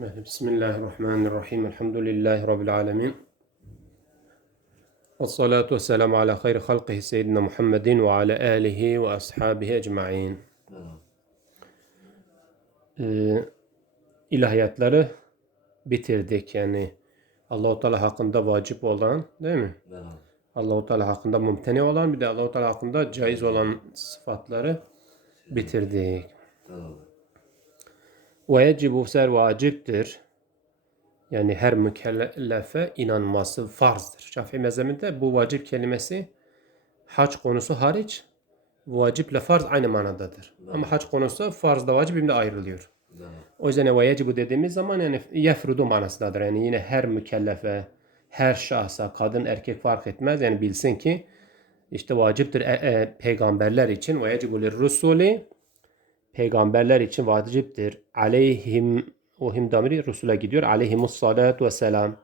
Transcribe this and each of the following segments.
Bismillahirrahmanirrahim. Elhamdülillahi Rabbil alemin. Ve salatu ve selamu ala hayri halqihi seyyidina Muhammedin ve ala alihi ve ashabihi ecma'in. Ee, ilahiyatları bitirdik. Yani Allahu Teala hakkında vacip olan değil mi? Allahu Teala hakkında mumteni olan bir de Allahu Teala hakkında caiz olan sıfatları bitirdik. Ve yecibu ser vaciptir. Yani her mükellefe inanması farzdır. Şafii mezhebinde bu vacip kelimesi hac konusu hariç vaciple farz aynı manadadır. Ama hac konusu farzda vacip birbirine ayrılıyor. O yüzden ve dediğimiz zaman yani yefrudu manasındadır. Yani yine her mükellefe, her şahsa, kadın erkek fark etmez. Yani bilsin ki işte vaciptir e, e, peygamberler için ve yecibu lirrusuli peygamberler için vaciptir. Aleyhim o him damiri Resul'e gidiyor. Aleyhimus salat ve selam.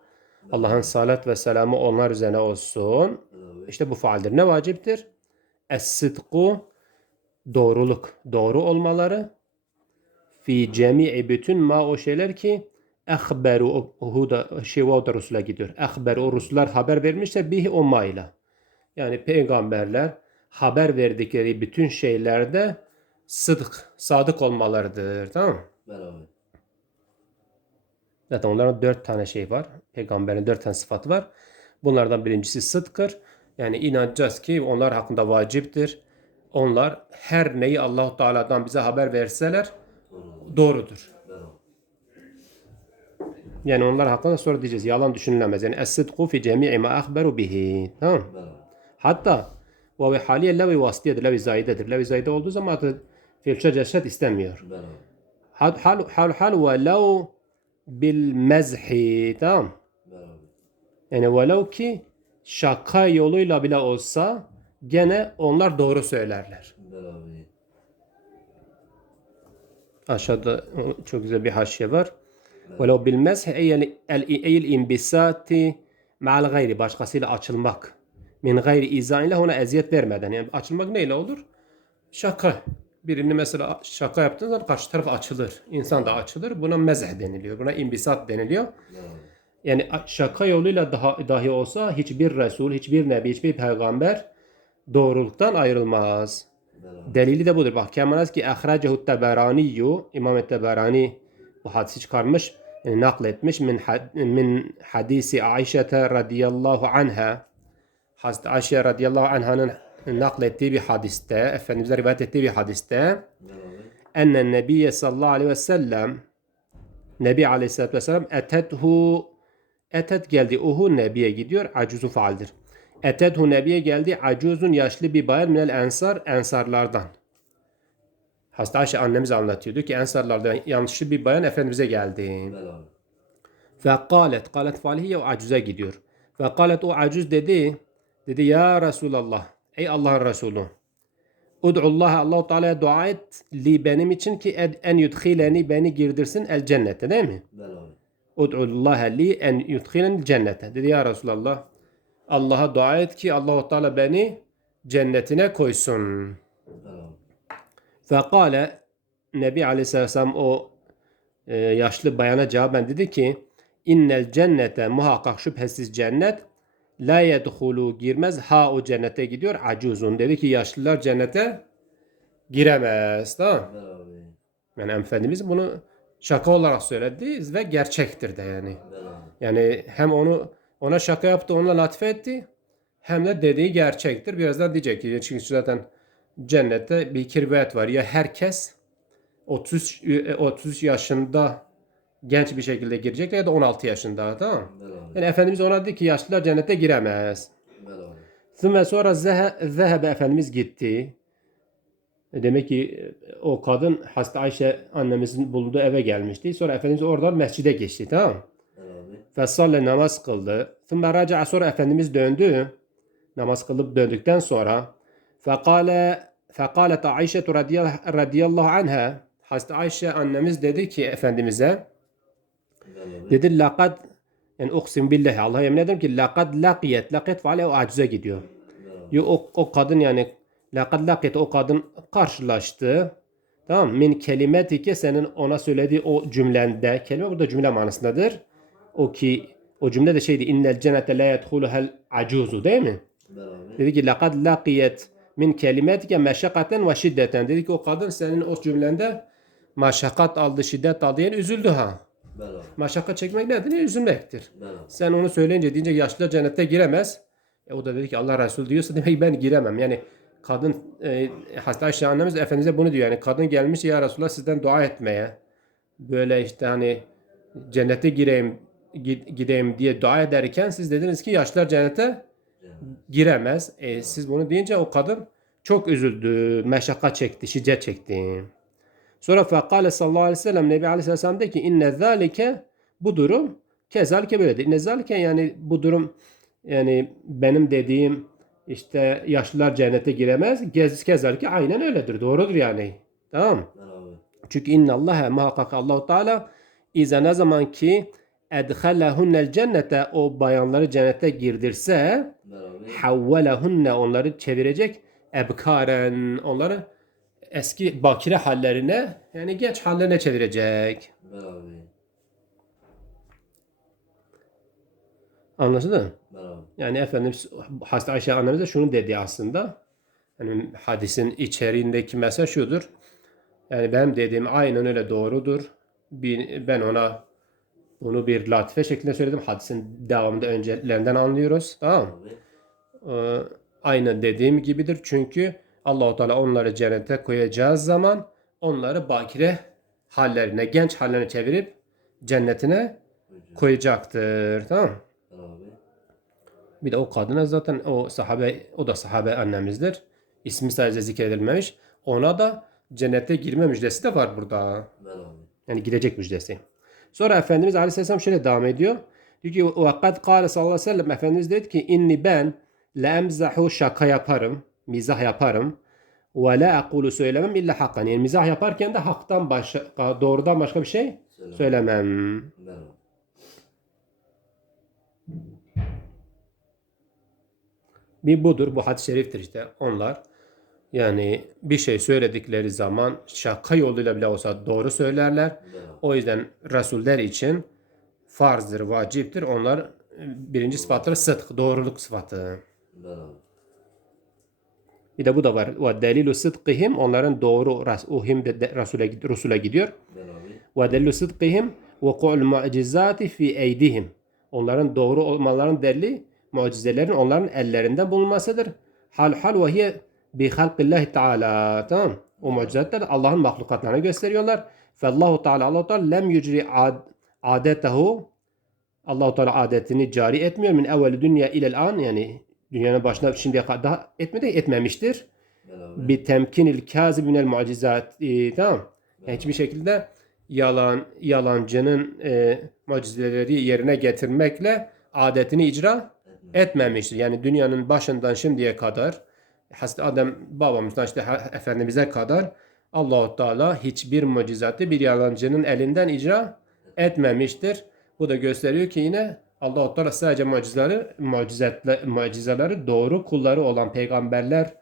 Allah'ın salat ve selamı onlar üzerine olsun. İşte bu faaldir. Ne vaciptir? Es-sıdku doğruluk. Doğru olmaları. Fi cemi'i bütün ma o şeyler ki ehberu o da şey o da Resul'e gidiyor. Ehberu o Resuller haber vermişse bihi o ma ile. Yani peygamberler haber verdikleri bütün şeylerde sıdk, sadık olmalarıdır. Tamam mı? Beraber. Zaten onların dört tane şey var. Peygamberin dört tane sıfatı var. Bunlardan birincisi sıdkır. Yani inanacağız ki onlar hakkında vaciptir. Onlar her neyi Allahu Teala'dan bize haber verseler doğrudur. Yani onlar hakkında sonra diyeceğiz. Yalan düşünülemez. Yani es-sıdku fi cemi'i ma ahberu bihi. Tamam. Hatta vavi haliye levi vasıtiyedir, levi zaidedir. Levi zaide olduğu zaman artık fiilçe ceset istemiyor. Hal hal hal hal ve lev bil mezhi. Tamam. Yani velev ki şaka yoluyla bile olsa gene onlar doğru söylerler. Aşağıda çok güzel bir haşiye var. Velev mezhi eyl el imbisati ma'al gayri başkasıyla açılmak. Min gayri izan ile ona eziyet vermeden. Yani açılmak neyle olur? Şaka. Birini mesela şaka yaptığın zaman karşı taraf açılır. İnsan da açılır. Buna mezh deniliyor. Buna imbisat deniliyor. Yani şaka yoluyla daha, dahi olsa hiçbir Resul, hiçbir Nebi, hiçbir Peygamber doğruluktan ayrılmaz. Delili de budur. Bak kemanaz ki ehracehu teberaniyu İmam Teberani bu hadisi çıkarmış, yani nakletmiş min, had, min hadisi Aişe radıyallahu anha Hazreti Ayşe radıyallahu anh'ın naklettiği bir hadiste, Efendimiz'e rivayet ettiği bir hadiste ennen nebiye sallallahu aleyhi ve sellem Nebi aleyhissalatü vesselam etethu etet geldi. Uhu nebiye gidiyor. Acuzu faaldir. Etethu nebiye geldi. Acuzun yaşlı bir bayan minel ensar ensarlardan. Hasta Ayşe annemiz anlatıyordu ki ensarlardan yaşlı bir bayan Efendimiz'e geldi. Ve kalet, kalet falihiye o acuza gidiyor. Ve kalet o acuz dedi, dedi ya Resulallah, ey Allah'ın Resulü. Ud'ullah Allahu Teala'ya dua et li benim için ki ed- en yudkhileni beni girdirsin el cennete değil mi? Ud'ullah li en yudkhileni cennete. Dedi ya Resulallah. Allah'a dua et ki Allahu Teala beni cennetine koysun. Fekale Nebi Aleyhisselam o e, yaşlı bayana cevaben dedi ki innel cennete muhakkak şüphesiz cennet la yedhulu girmez. Ha o cennete gidiyor. Acuzun. Dedi ki yaşlılar cennete giremez. Tamam. Yani Efendimiz bunu şaka olarak söyledi ve gerçektir de yani. Yani hem onu ona şaka yaptı onunla latife etti hem de dediği gerçektir. Birazdan diyecek ki çünkü zaten cennette bir iki rivayet var. Ya herkes 30 e, 30 yaşında genç bir şekilde girecek ya da 16 yaşında tamam. Yani Efendimiz ona dedi ki yaşlılar cennete giremez. Beraber. Sonra sonra zehe- zehebe Efendimiz gitti. E, Demek ki e, o kadın hasta Ayşe annemizin bulunduğu eve gelmişti. Sonra Efendimiz oradan mescide geçti tamam mı? Beraber. Fesalle namaz kıldı. Sonra raca'a sonra Efendimiz döndü. Namaz kılıp döndükten sonra fekale fekalet Ayşe radıyallahu anha Hazreti Ayşe annemiz dedi ki Efendimiz'e. Dedi lakad yani uksim billahi Allah'a yemin ederim ki lakad lakiyet lakiyet faale o acize gidiyor. Yo, o, o kadın yani lakad lakiyet o kadın karşılaştı. Tamam min kelimetike senin ona söylediği o cümlende kelime burada cümle manasındadır. O ki o cümle de şeydi innel cennete la yedhuluhel acuzu değil mi? Dedi ki laqad laqiyet min kelimetike meşakkaten ve şiddeten. Dedi ki o kadın senin o cümlende maşakkat aldı, şiddet aldı yani üzüldü ha. Beraber. Maşakkat çekmek nedir? Üzülmektir. Beraber. Sen onu söyleyince deyince yaşlılar cennete giremez. E, o da dedi ki Allah Resulü diyorsa demek ki ben giremem. Yani kadın e, hasta Ayşe annemiz Efendimiz'e bunu diyor. Yani kadın gelmiş ya Resulullah sizden dua etmeye. Böyle işte hani cennete gireyim gi- gideyim diye dua ederken siz dediniz ki yaşlılar cennete Cennet. giremez. E, siz bunu deyince o kadın çok üzüldü. Meşakkat çekti, şiddet çekti. Sonra fekale sallallahu aleyhi ve sellem Nebi Aleyhisselam dedi ki inne zalike bu durum kezalike böyledir. İnne zalike yani bu durum yani benim dediğim işte yaşlılar cennete giremez. Gez kezalike aynen öyledir. Doğrudur yani. Tamam. Çünkü inna Allah muhakkak Allahu Teala ize ne zaman ki edhalehunnel cennete o bayanları cennete girdirse havvelehunne onları çevirecek ebkaren onları eski bakire hallerine yani genç hallerine çevirecek. Beraber. Anlaşıldı mı? Beraber. Yani Efendimiz Hazreti Ayşe annemiz de şunu dedi aslında. Yani hadisin içeriğindeki mesaj şudur. Yani benim dediğim aynen öyle doğrudur. Ben ona bunu bir latife şeklinde söyledim. Hadisin devamında öncelerinden anlıyoruz. Tamam mı? Ee, aynen dediğim gibidir. Çünkü Allahu Teala onları cennete koyacağı zaman onları bakire hallerine, genç hallerine çevirip cennetine Hocam. koyacaktır. Tamam mı? Beraber. Bir de o kadına zaten o sahabe, o da sahabe annemizdir. İsmi sadece zikredilmemiş. Ona da cennete girme müjdesi de var burada. Beraber. Yani girecek müjdesi. Sonra Efendimiz Aleyhisselam şöyle devam ediyor. Diyor ki وَقَدْ قَالَ sallallahu aleyhi ve sellem Efendimiz dedi ki inni ben lemzahu şaka yaparım, mizah yaparım. Ve la akulu söylemem illa hakkan. Yani mizah yaparken de haktan başka, doğrudan başka bir şey söylemem. Beraber. Bir budur. Bu hadis-i şeriftir işte. Onlar yani bir şey söyledikleri zaman şaka yoluyla bile olsa doğru söylerler. O yüzden Resuller için farzdır, vaciptir. Onlar birinci sıfatları sıdk, doğruluk sıfatı. Bir de bu da var. Ve delilu sıdkihim onların doğru ras- o him de Resul'e, Resul'e gidiyor. Ve delilu sıdkihim ve ku'l mu'cizati fi eydihim. Onların doğru olmaların delili mucizelerin onların ellerinde bulunmasıdır. Hal hal ve hiye bi halqillahi teala. Tamam. O mucizeler Allah'ın mahlukatlarını gösteriyorlar. Fallahu Teala Allah Teala lem yucri ad, adetehu Allahu Teala adetini cari etmiyor min evvel dünya ilel an yani dünyanın başına şimdiye kadar daha etmedi etmemiştir Beraber. bi temkinil kazib minel mucizat e, tamam Yani hiçbir şekilde yalan yalancının e, mucizeleri yerine getirmekle adetini icra Etme. etmemiştir. Yani dünyanın başından şimdiye kadar Hazreti Adem babamızdan işte Efendimiz'e kadar Allahu Teala hiçbir mucizatı bir yalancının elinden icra etmemiştir. Bu da gösteriyor ki yine Allahu Teala sadece mucizeleri, mucizetle, mucizeleri doğru kulları olan peygamberler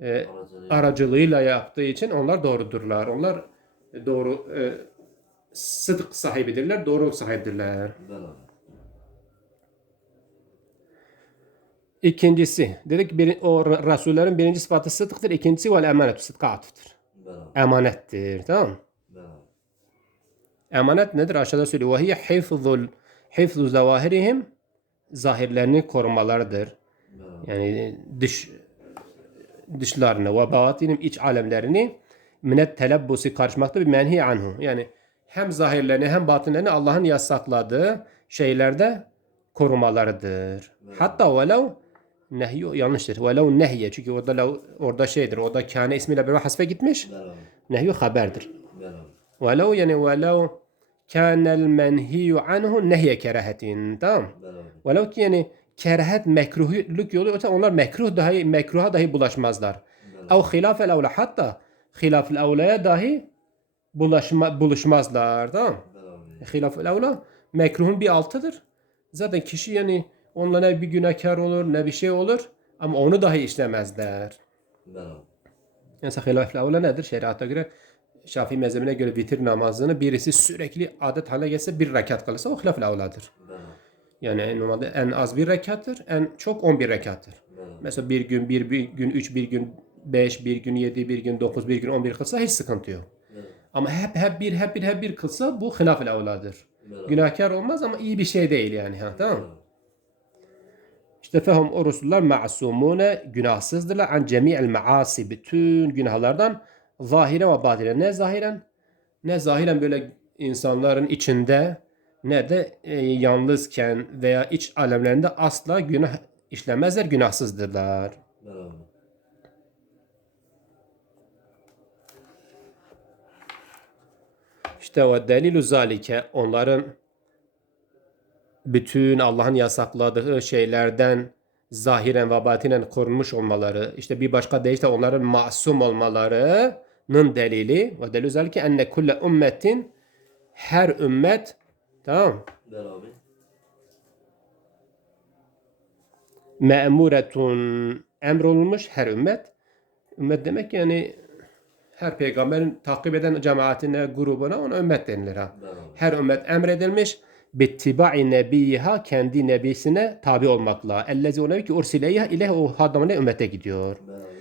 e, Aracılığı. aracılığıyla yaptığı için onlar doğrudurlar. Onlar doğru e, sıdk sahibidirler, doğruluk sahibidirler. İkincisi, dedik bir, o Re- Resullerin birinci sıfatı sıdktır, ikincisi vel emanet, sıdka atıftır. Emanettir, tamam mı? Emanet nedir? Aşağıda söylüyor. Ve hiye hifzul, hifzu zavahirihim, zahirlerini korumalarıdır. Yani dış dışlarını ve batinim iç alemlerini minet telebbusi karışmakta bir menhi anhu. Yani hem zahirlerini hem batinlerini Allah'ın yasakladığı şeylerde korumalarıdır. Hatta velev nehyu yanlıştır. Velev nehye çünkü orada orada şeydir. Orada kâne ismiyle beraber hasfe gitmiş. Nehyu haberdir. Velev yani velev kânel menhiyu anhu nehye kerahetin. Tamam. Velev ki yani kerahet mekruhluk yolu yoksa onlar mekruh dahi mekruha dahi bulaşmazlar. Ev hilafel evla hatta hilafel evlaya dahi bulaşma, buluşmazlar. Tamam. Hilafel evla mekruhun bir altıdır. Zaten kişi yani onunla ne bir günahkar olur ne bir şey olur ama onu dahi işlemezler. Mesela hilafel evla nedir? Şeriata göre Şafii mezhebine göre vitir namazını birisi sürekli adet haline gelse bir rekat kılırsa o hilaf avladır. Yani normalde en az bir rekattır, en çok 11 rekattır. Bəli. Mesela bir gün, bir, bir gün, üç, bir gün, beş, bir gün, yedi, bir gün, dokuz, bir gün, on bir kılsa hiç sıkıntı yok. Ama hep hep bir, hep bir, hep bir kılsa bu hilaf avladır. Günahkar olmaz ama iyi bir şey değil yani. Ha, tamam mı? İşte fehum o Resuller ma'sumune günahsızdırlar an cemi'el maasi bütün günahlardan zahiren ve batinen. Ne zahiren? Ne zahiren böyle insanların içinde ne de e, yalnızken veya iç alemlerinde asla günah işlemezler, günahsızdırlar. Bəli. İşte o delilü zalike onların bütün Allah'ın yasakladığı şeylerden zahiren ve batinen korunmuş olmaları, işte bir başka deyişle onların masum olmalarının delili ve delilü zalike enne kulle ümmetin her ümmet tamam abi. me'muretun emrolunmuş her ümmet. Ümmet demek yani her peygamberin takip eden cemaatine, grubuna ona ümmet denilir ha. Her ümmet emredilmiş bittiba'i nebiyha kendi nebisine tabi olmakla. Ellezi o nebi ki ursileyha ileh o hadamına ümmete gidiyor. Abi.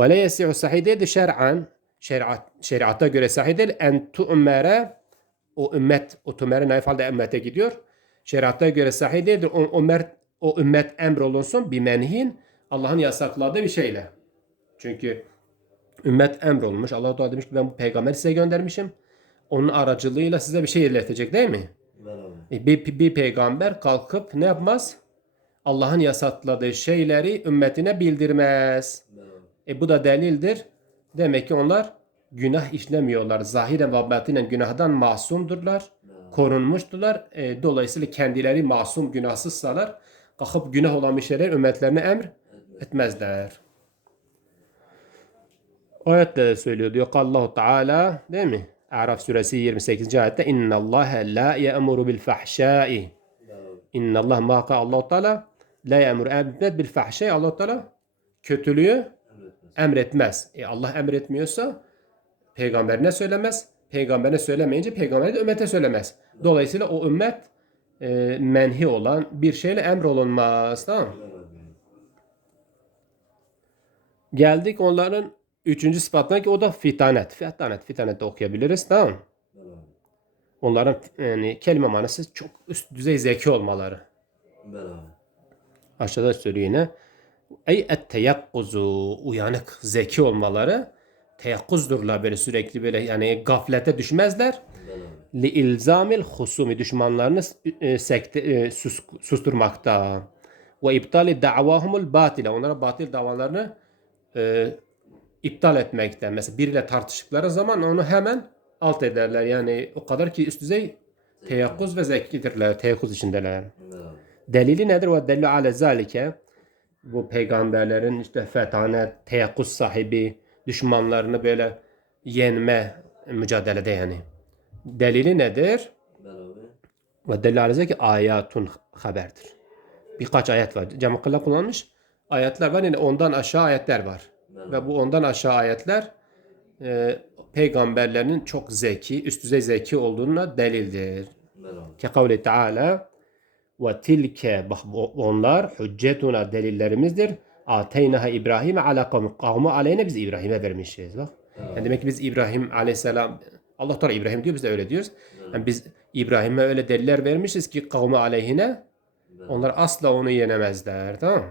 Ve la yesi'u sahih değildir şer'an. Şeriat, şeriata göre sahih değil. En tu'mere o ümmet, o tümere naif halde ümmete gidiyor. Şeriata göre sahih değildir. O, mer, o ümmet emrolunsun bir menhin Allah'ın yasakladığı bir şeyle. Çünkü ümmet emrolunmuş. Allah Teala demiş ki ben bu peygamberi size göndermişim. Onun aracılığıyla size bir şey iletecek değil mi? E, Bir, bir peygamber kalkıp ne yapmaz? Allah'ın yasakladığı şeyleri ümmetine bildirmez. Abi. E bu da delildir. Demek ki onlar günah işlemiyorlar. Zahiren ve batinen günahdan masumdurlar. Korunmuştular. E, dolayısıyla kendileri masum günahsızsalar kalkıp günah olan bir şeyler ümmetlerine emr etmezler. Ayette de söylüyor. Diyor Allahu Teala değil mi? Araf suresi 28. ayette İnna Allah la ya'muru bil fahşai. İnna Allah maka Allahu Teala la ya'muru bil fahşai. Allahu Teala kötülüğü. Emretmez. E Allah emretmiyorsa peygamberine söylemez. Peygamberine söylemeyince peygambere de ümmete söylemez. Dolayısıyla o ümmet e, menhi olan bir şeyle emrolunmaz. Tamam mı? Geldik onların üçüncü sıfatına ki o da fitanet. Fitanet. Fitanet de okuyabiliriz. Tamam. Onların yani kelime manası çok üst düzey zeki olmaları. Aşağıda söylüyor yine. Ey et teyakkuzu uyanık zeki olmaları teyakkuzdurlar böyle sürekli böyle yani gaflete düşmezler. Li ilzamil husumi düşmanlarını e, sekte, e, sus, susturmakta. Ve iptali davahumul batile onlara batil davalarını e, iptal etmekte. Mesela biriyle tartıştıkları zaman onu hemen alt ederler. Yani o kadar ki üst düzey teyakkuz ve zekidirler. Teyakkuz içindeler. Delili nedir? Ve dellu ale zalike bu peygamberlerin işte fetanet, teyakkuz sahibi, düşmanlarını böyle yenme mücadelede yani. Delili nedir? Ve dellu ale zalike ayatun haberdir. Birkaç ayet var. Cem-i Kıllah kullanmış. Ayetler var. Yani ondan aşağı ayetler var. Ve bu ondan aşağı ayetler e, peygamberlerin çok zeki, üst düzey zeki olduğuna delildir. Ki kavli Teala ve tilke bak onlar hüccetuna delillerimizdir. Ateynaha İbrahim'e ala kavmi. Kavmi aleyhine biz İbrahim'e vermişiz. Bak. Yani demek ki biz İbrahim aleyhisselam Allah Teala İbrahim diyor biz de öyle diyoruz. Yani biz İbrahim'e öyle deliller vermişiz ki kavmi aleyhine onlar asla onu yenemezler. Tamam.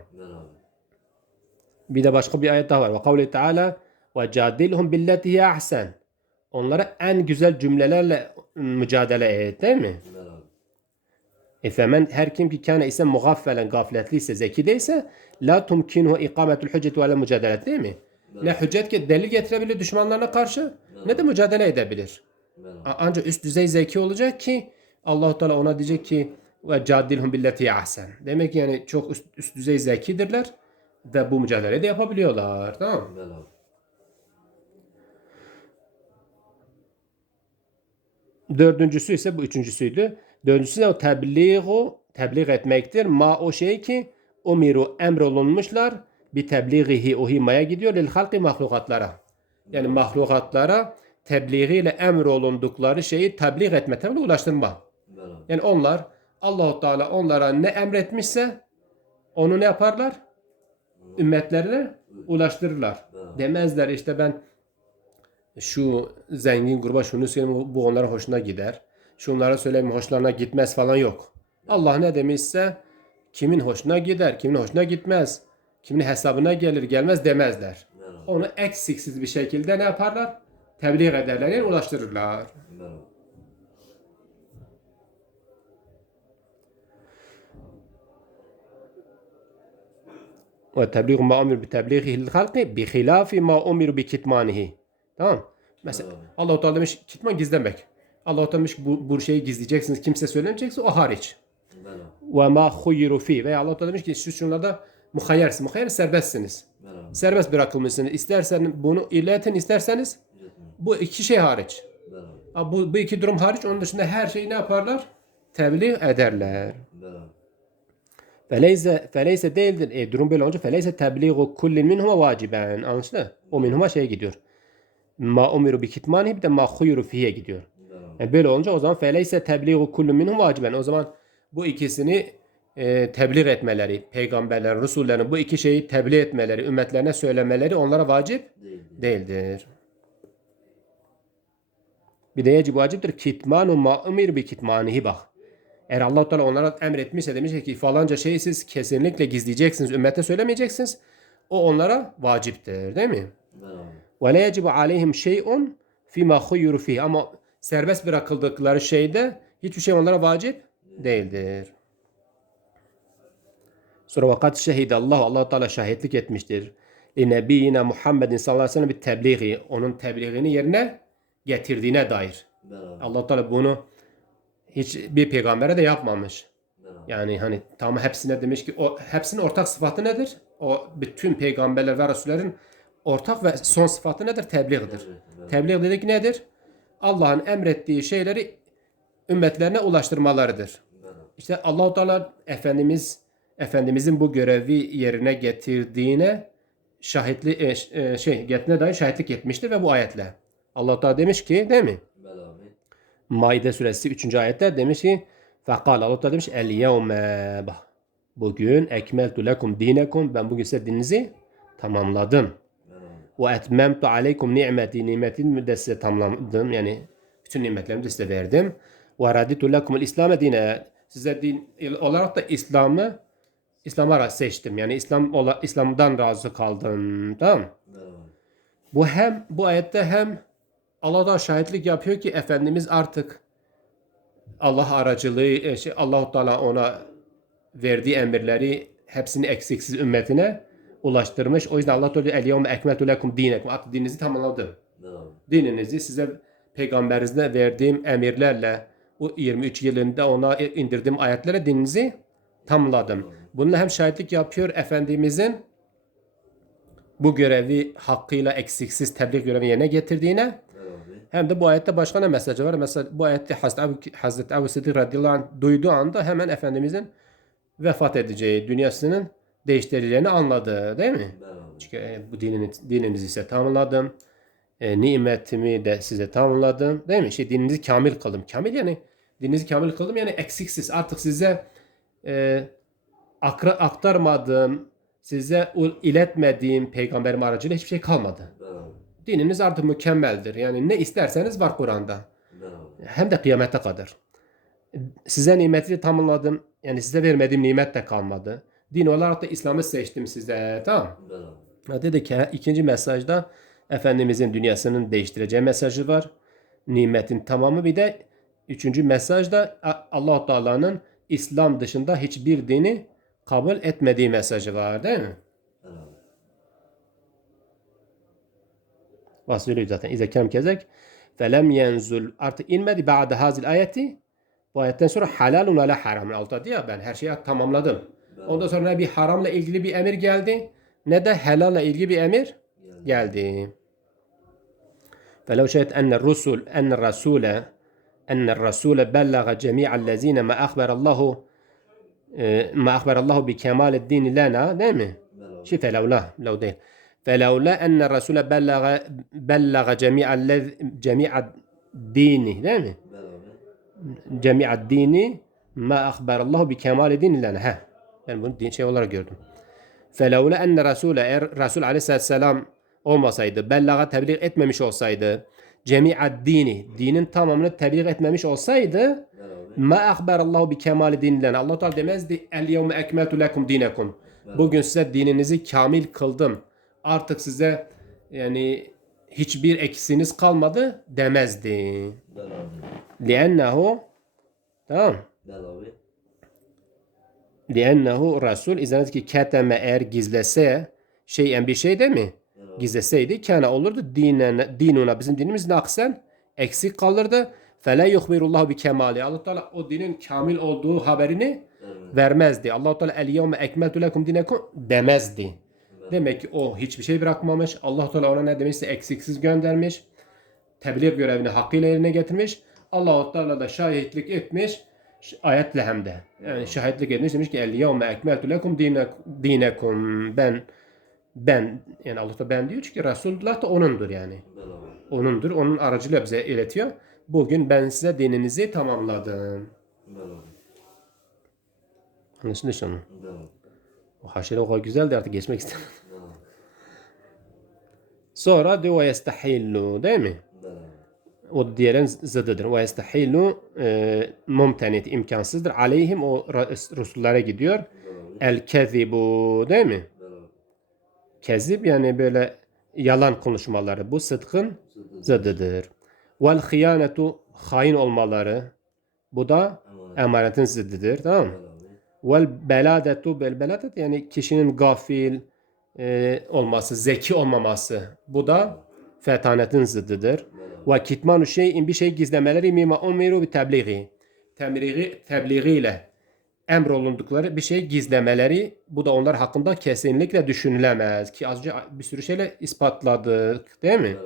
Bir de başka bir ayet daha var. Ve kavli Teala ve cadilhum billeti hiye ahsen. Onlara en güzel cümlelerle mücadele et değil mi? Abi. E femen her kim ki kâne ise mugaffelen gafletliyse zeki değilse la tumkinuhu ikametul hüccet ve la mücadelet değil mi? Ne hüccet ki delil getirebilir düşmanlarına karşı ne de mücadele edebilir. Ancak üst düzey zeki olacak ki Allahu Teala ona diyecek ki ve cadilhum billeti ahsen. Demek yani çok üst, üst düzey zekidirler ve bu mücadeleyi de yapabiliyorlar. Tamam mı? Dördüncüsü ise bu üçüncüsüydü. Dördüncüsü de o tebliğu tebliğ etmektir. Ma o şey ki umiru emrolunmuşlar bir tebliğihi o himaya gidiyor lil halki mahlukatlara. Yani mahlukatlara tebliğiyle emrolundukları şeyi tebliğ etme, tebliğ ulaştırma. Yani onlar Allahu Teala onlara ne emretmişse onu ne yaparlar? Ümmetlerine ulaştırırlar. Demezler işte ben şu zengin gruba şunu söyleyeyim bu onlara hoşuna gider şunlara söyleme hoşlarına gitmez falan yok. Allah ne demişse kimin hoşuna gider, kimin hoşuna gitmez, kimin hesabına gelir gelmez demezler. Onu eksiksiz bir şekilde ne yaparlar? Tebliğ ederler, yani ulaştırırlar. Ve tebliğ ma umir bi tebliğihi halki bi hilafi ma umir bi kitmanihi. Tamam. Mesela Allah-u Teala demiş kitman gizlemek. Allah-u Teala demiş bu, bu şeyi gizleyeceksiniz. Kimse söylemeyecekse o hariç. Ve ma huyiru fi. Veya Allah-u Teala demiş ki siz şunlarda muhayyersin. Muhayyer serbestsiniz. Abi. Serbest bırakılmışsınız. İsterseniz bunu iletin isterseniz bu iki şey hariç. Bu, bu iki durum hariç onun dışında her şeyi ne yaparlar? Tebliğ ederler. Feleyse, feleyse değildir. E, durum böyle olunca feleyse tebliğu kullin minhuma vaciben. Anlaşıldı? O minhuma şeye gidiyor. Ma umiru bi kitmani bir de ma huyuru fiye gidiyor. Yani böyle olunca o zaman feleyse tebliğu kullin minhum vaciben. O zaman bu ikisini e, tebliğ etmeleri, peygamberlerin, Resullerin bu iki şeyi tebliğ etmeleri, ümmetlerine söylemeleri onlara vacip Değil. değildir. Bir de yecib vaciptir. Kitmanu ma umir bi kitmanihi bak. Eğer allah Teala onlara emretmişse demiş ki falanca şeyi siz kesinlikle gizleyeceksiniz, ümmete söylemeyeceksiniz. O onlara vaciptir değil mi? Ve la yecibu aleyhim şey'un fima huyyuru fih. Ama serbest bırakıldıkları şeyde hiçbir şey onlara vacip değildir. Sonra vakat şehide Allah Allah Teala şahitlik etmiştir. Li nebiyyina Muhammedin sallallahu aleyhi ve sellem bir tebliği. Onun tebliğini yerine getirdiğine dair. Allah Teala bunu hiç bir peygambere de yapmamış. Yani hani tamam hepsine demiş ki o hepsinin ortak sıfatı nedir? O bütün peygamberler ve rasullerin ortak ve son sıfatı nedir? Tebliğdir. Tebliğ dedik nedir? Allah'ın emrettiği şeyleri ümmetlerine ulaştırmalarıdır. İşte Allahu Teala Efendimiz Efendimizin bu görevi yerine getirdiğine şahitli e, e, şey getirine dair şahitlik etmiştir ve bu ayetle. Allah Teala demiş ki değil mi? Maide suresi 3. ayette demiş ki Fekal Allah Teala demiş El yevme. Bugün ekmeltu lekum dinekum ben bugün size dininizi tamamladım. Ve etmemtu aleykum nimeti nimetimi de size tamamladım. Yani bütün nimetlerimi de size verdim. Ve raditu lekumul İslam'e dine size din olarak da İslam'ı İslam'a seçtim. Yani İslam ola- İslam'dan razı kaldım. Tamam. Bu hem bu ayette hem Allah'tan şahitlik yapıyor ki Efendimiz artık Allah aracılığı e, şey, Allahu Teala ona verdiği emirleri hepsini eksiksiz ümmetine ulaştırmış. O yüzden Allah Teala el yevme ekmeltu lekum dinekum. Artık dininizi tamamladım. Dininizi size peygamberinizle verdiğim emirlerle bu 23 yılında ona indirdiğim ayetlerle dininizi tamamladım. Bununla hem şahitlik yapıyor Efendimizin bu görevi hakkıyla eksiksiz tebliğ görevi yerine getirdiğine hem de bu ayette başka ne mesajı var? Mesela bu ayette Hazreti Ebu Sıddık radıyallahu anh duyduğu anda hemen Efendimizin vefat edeceği, dünyasının değiştireceğini anladı değil mi? Çünkü e, bu dinini, dininizi size tamamladım. E, nimetimi de size tamamladım. Değil mi? İşte dininizi kamil kıldım. Kamil yani dininizi kamil kıldım yani eksiksiz. Artık size e, akra, aktarmadığım, size iletmediğim peygamberim aracıyla hiçbir şey kalmadı. Dininiz artık mükemmeldir. Yani ne isterseniz var Kur'an'da. Hem de kıyamete kadar. Size nimeti tamamladım. Yani size vermediğim nimet de kalmadı. Din olarak da İslam'ı seçtim size. Tamam. Ha, Dedi ki ikinci mesajda Efendimizin dünyasının değiştireceği mesajı var. Nimetin tamamı bir de üçüncü mesajda allah Teala'nın İslam dışında hiçbir dini kabul etmediği mesajı var değil mi? Bahsediyor zaten. İze kem kezek. Felem yenzul. Artık inmedi ba'de hazil ayeti. Bu ayetten sonra halalun ve la haramın. Altta ya ben her şeyi tamamladım. Ondan sonra ne bir haramla ilgili bir emir geldi ne de helalla ilgili bir emir geldi. فلو شئت أن الرسل أن الرسول أن الرسول بلغ جميع الذين ما أخبر الله ما أخبر الله بكمال الدين لنا abi. Şey felevla, lev değil. فلولا أن الرسول بلغ بلغ جميع الذ- جميع الدين abi. جميع الدين ما أخبر الله بكمال دين لنا ha. Ben bunu din şey olarak gördüm. Felevle enne Resul'e eğer Resul aleyhisselam olmasaydı, bellağa tebliğ etmemiş olsaydı, cemi'ad dini, dinin tamamını tebliğ etmemiş olsaydı ma ahberallahu bi kemali dinlen. Allah Teala demezdi el yevme ekmeltu lekum dinekum. Bugün size dininizi kamil kıldım. Artık size yani hiçbir eksiniz kalmadı demezdi. Liennehu tamam. Liennehu Resul izlenet ki keteme eğer gizlese şeyen bir şey değil mi? Gizleseydi kana olurdu dinen, dinuna bizim dinimiz naksen eksik kalırdı. Fele yuhbirullahu bi kemali. Allah Teala o dinin kamil olduğu haberini Vermez. vermezdi. Allah Teala el yevme ekmeltu lekum dinekum demezdi. Demek ki o hiçbir şey bırakmamış. Allah Teala ona ne demişse eksiksiz göndermiş. Tebliğ görevini hakkıyla yerine getirmiş. Allah Teala da şahitlik etmiş. Ayetle hem de. Yani şahitlik etmiş demiş ki el yevme ekmeltu lekum dine- dinekum. Ben ben yani Allah da ben diyor çünkü Resulullah da onundur yani. Onundur. Onun aracılığıyla bize iletiyor. Bugün ben size dininizi tamamladım. Anlaşıldı şu an. O haşere o kadar güzeldi artık geçmek istemedim. Sonra diyor ve yestahillu değil mi? O diğerin zıddıdır. Ve yestahillu e, mumtenit imkansızdır. Aleyhim o Resullere gidiyor. El kezibu değil mi? Kezib yani böyle yalan konuşmaları. Bu sıdkın Sıddık. zıddıdır. Vel hıyanetu hain olmaları. Bu da Emanet. emanetin zıddıdır. Tamam mı? Vel beladetu bel beladet yani kişinin gafil e, olması, zeki olmaması. Bu da fetanetin zıddıdır. Ve kitmanu şeyin bir şey gizlemeleri mima umiru bi tebliği. Tebliği, tebliğiyle emrolundukları bir şey gizlemeleri bu da onlar hakkında kesinlikle düşünülemez. Ki az önce bir sürü şeyle ispatladık değil mi?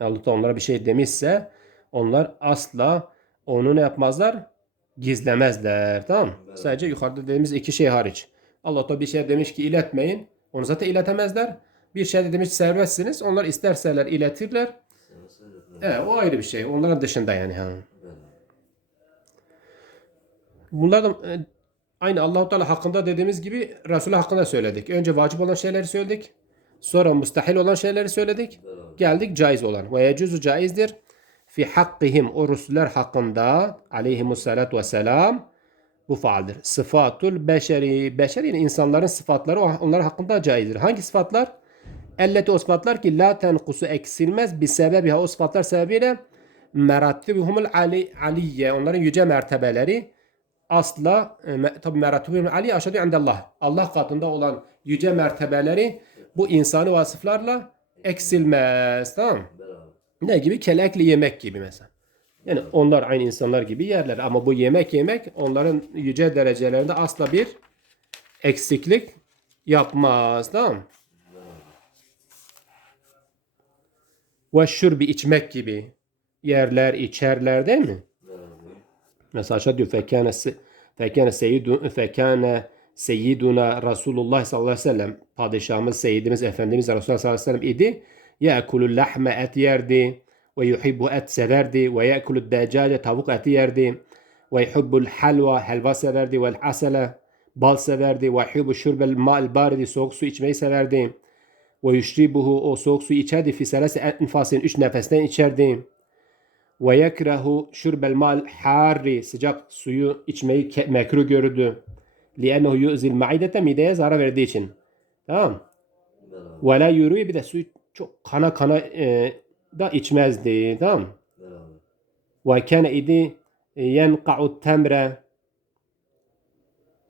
Allah da onlara bir şey demişse onlar asla onu ne yapmazlar? Gizlemezler. Tamam? Evet. Sadece yukarıda dediğimiz iki şey hariç. Allah da bir şey demiş ki iletmeyin. Onu zaten iletemezler. Bir şey de demiş serbestsiniz. Onlar isterseler iletirler. Evet o ayrı bir şey. Onların dışında yani. Ha. Bunlar da e, aynı Allahu Teala hakkında dediğimiz gibi Resulullah hakkında söyledik. Önce vacip olan şeyleri söyledik. Sonra müstahil olan şeyleri söyledik. Geldik caiz olan. Ve yecuzu caizdir. Fi hakkihim o Resuller hakkında aleyhimussalatu vesselam bu faaldir. Sıfatul beşeri. Beşer yani insanların sıfatları onlar hakkında caizdir. Hangi sıfatlar? Elleti o sıfatlar ki la tenkusu eksilmez bir sebebi o sıfatlar sebebiyle meratibuhumul ali, aliye onların yüce mertebeleri asla e, tabi meratibuhumul aliye aşağı indallah. Allah katında olan yüce mertebeleri bu insani vasıflarla eksilmez. Tamam. Ne gibi? Kelekli yemek gibi mesela. Yani onlar aynı insanlar gibi yerler ama bu yemek yemek onların yüce derecelerinde asla bir eksiklik yapmaz. Tamam Ve şurbi içmek gibi yerler, içerler değil mi? Mesela aşağı diyor fekâne, fekâne, seyyidu, fekâne seyyiduna Resulullah sallallahu aleyhi ve sellem padişahımız, seyyidimiz, efendimiz Resulullah sallallahu aleyhi ve sellem idi. Ye'kulü lahme et yerdi ve yuhibbu et severdi ve ye'kulü deccace tavuk eti yerdi ve yuhibbul halva helva severdi ve asele bal severdi ve yuhibbu şurbel ma'l baridi soğuk su içmeyi severdi ve yüşribuhu o soğuk su içerdi fi selase enfasin üç nefesten içerdi ve yekrehu şurbel mal harri sıcak suyu içmeyi mekruh gördü. Li'ennehu yu'zil maidete mideye zarar verdiği için. Tamam. Ve la yürüyor bir de suyu çok kana kana e, da içmezdi. Tamam. Ve kâne idi yenka'u temre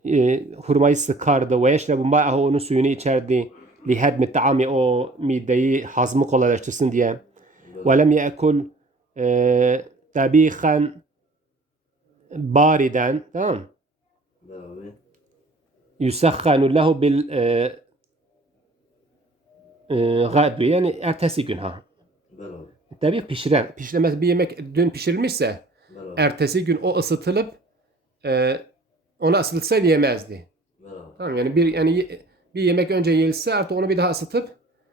e, hurmayı sıkardı ve yeşrebu ma'ahu onun suyunu içerdi. Lihedmi ta'ami o mideyi hazmı kolaylaştırsın diye. Tamam Ver abi. yusakhanu lehu bil e, e, gadu yani ertesi gün ha. Tabii pişiren. Pişiremez bir yemek dün pişirilmişse ertesi gün o ısıtılıp e, ona ısıtılsaydı yemezdi. Tamam yani bir yani bir Bir yemek önce yenilse artık onu bir daha ısıtıp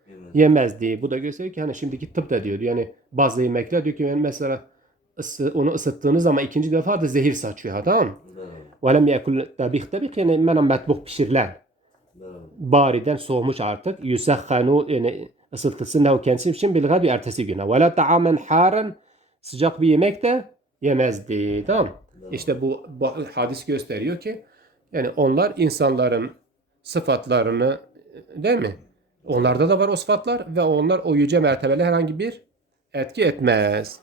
Yemez. yemezdi. Bu da gösteriyor ki hani şimdiki tıp da diyor. Yani bazı yemekler diyor ki yani mesela ısı, onu ısıttığınız zaman ikinci defa da zehir saçıyor. Ha, tamam mı? Beraber. وَلَمْ يَكُلْ tabih tabih yani menen metbuk pişirilen. Beraber. Bariden soğumuş artık. Yusakhanu yani ısıtılsın da kendisi için bilgad bir ertesi güne. Ve la ta'amen haren sıcak bir yemek de yemezdi. Tamam. İşte bu, bu hadis gösteriyor ki yani onlar insanların sıfatlarını değil mi? Onlarda da var o sıfatlar ve onlar o yüce mertebeli herhangi bir etki etmez.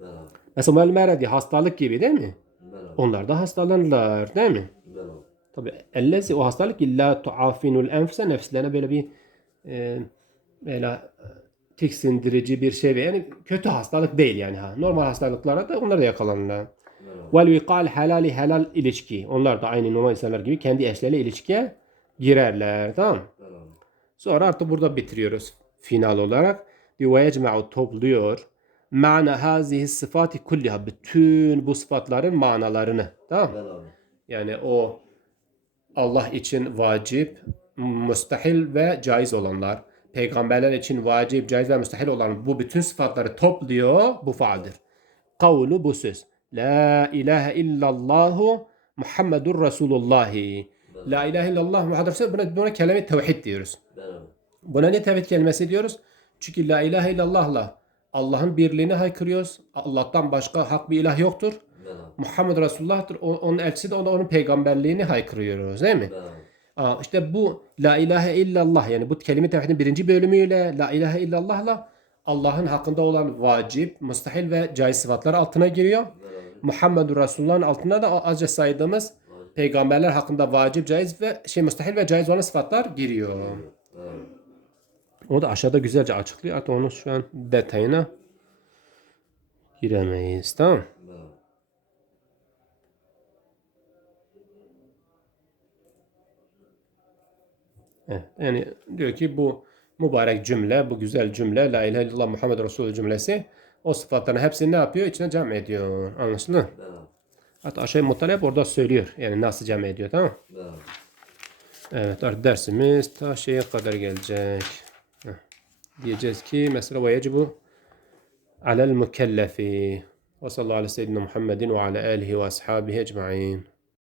Beraber. Mesela meredi hastalık gibi değil mi? Onlar da hastalanırlar değil mi? Tabi ellezi o hastalık illa tuafinul enfse nefslerine böyle bir e, böyle e, tiksindirici bir şey ve yani kötü hastalık değil yani ha. Normal hastalıklara da onlar da yakalanırlar. Vel vikal helali helal ilişki. Onlar da aynı normal insanlar gibi kendi eşleriyle ilişkiye girerler. Tamam mı? Sonra artık burada bitiriyoruz final olarak. Ve yecma'u topluyor. Ma'na hazihi sıfati kulliha. Bütün bu sıfatların manalarını. Tamam mı? Yani o Allah için vacip, müstahil ve caiz olanlar. Peygamberler için vacip, caiz ve müstahil olan bu bütün sıfatları topluyor. Bu faaldir. Kavlu bu söz. La ilahe illallahu Muhammedur Resulullah. La ilahe illallah Muhammedur Resulullah. Buna, buna kelime tevhid diyoruz. Buna ne tevhid kelimesi diyoruz? Çünkü la ilahe illallah'la Allah'ın birliğini haykırıyoruz. Allah'tan başka hak bir ilah yoktur. Muhammed Resulullah'tır. Onun elçisi de onun peygamberliğini haykırıyoruz değil mi? Aa, işte bu La ilahe illallah yani bu kelime tevhidin birinci bölümüyle La ilahe illallah'la Allah'ın hakkında olan vacip, müstahil ve caiz sıfatlar altına giriyor. Muhammedur Resulullah'ın altına da azca saydığımız peygamberler hakkında vacip, caiz ve şey müstahil ve caiz olan sıfatlar giriyor. O da aşağıda güzelce açıklıyor. Artık onu şu an detayına giremeyiz. Tamam. Evet, yani diyor ki bu mübarek cümle, bu güzel cümle, La ilahe illallah Muhammed Resulü cümlesi o sıfatların hepsini ne yapıyor? İçine cem ediyor. Anlaşıldı? Beraber. Hatta aşağı mutalep orada söylüyor. Yani nasıl cem ediyor tamam Beraber. Evet artık dersimiz ta şeye kadar gelecek. Heh. Diyeceğiz ki mesela ve yecibu alel mükellefi ve sallallahu aleyhi ve sellem Muhammedin ve ala alihi ve ashabihi ecma'in.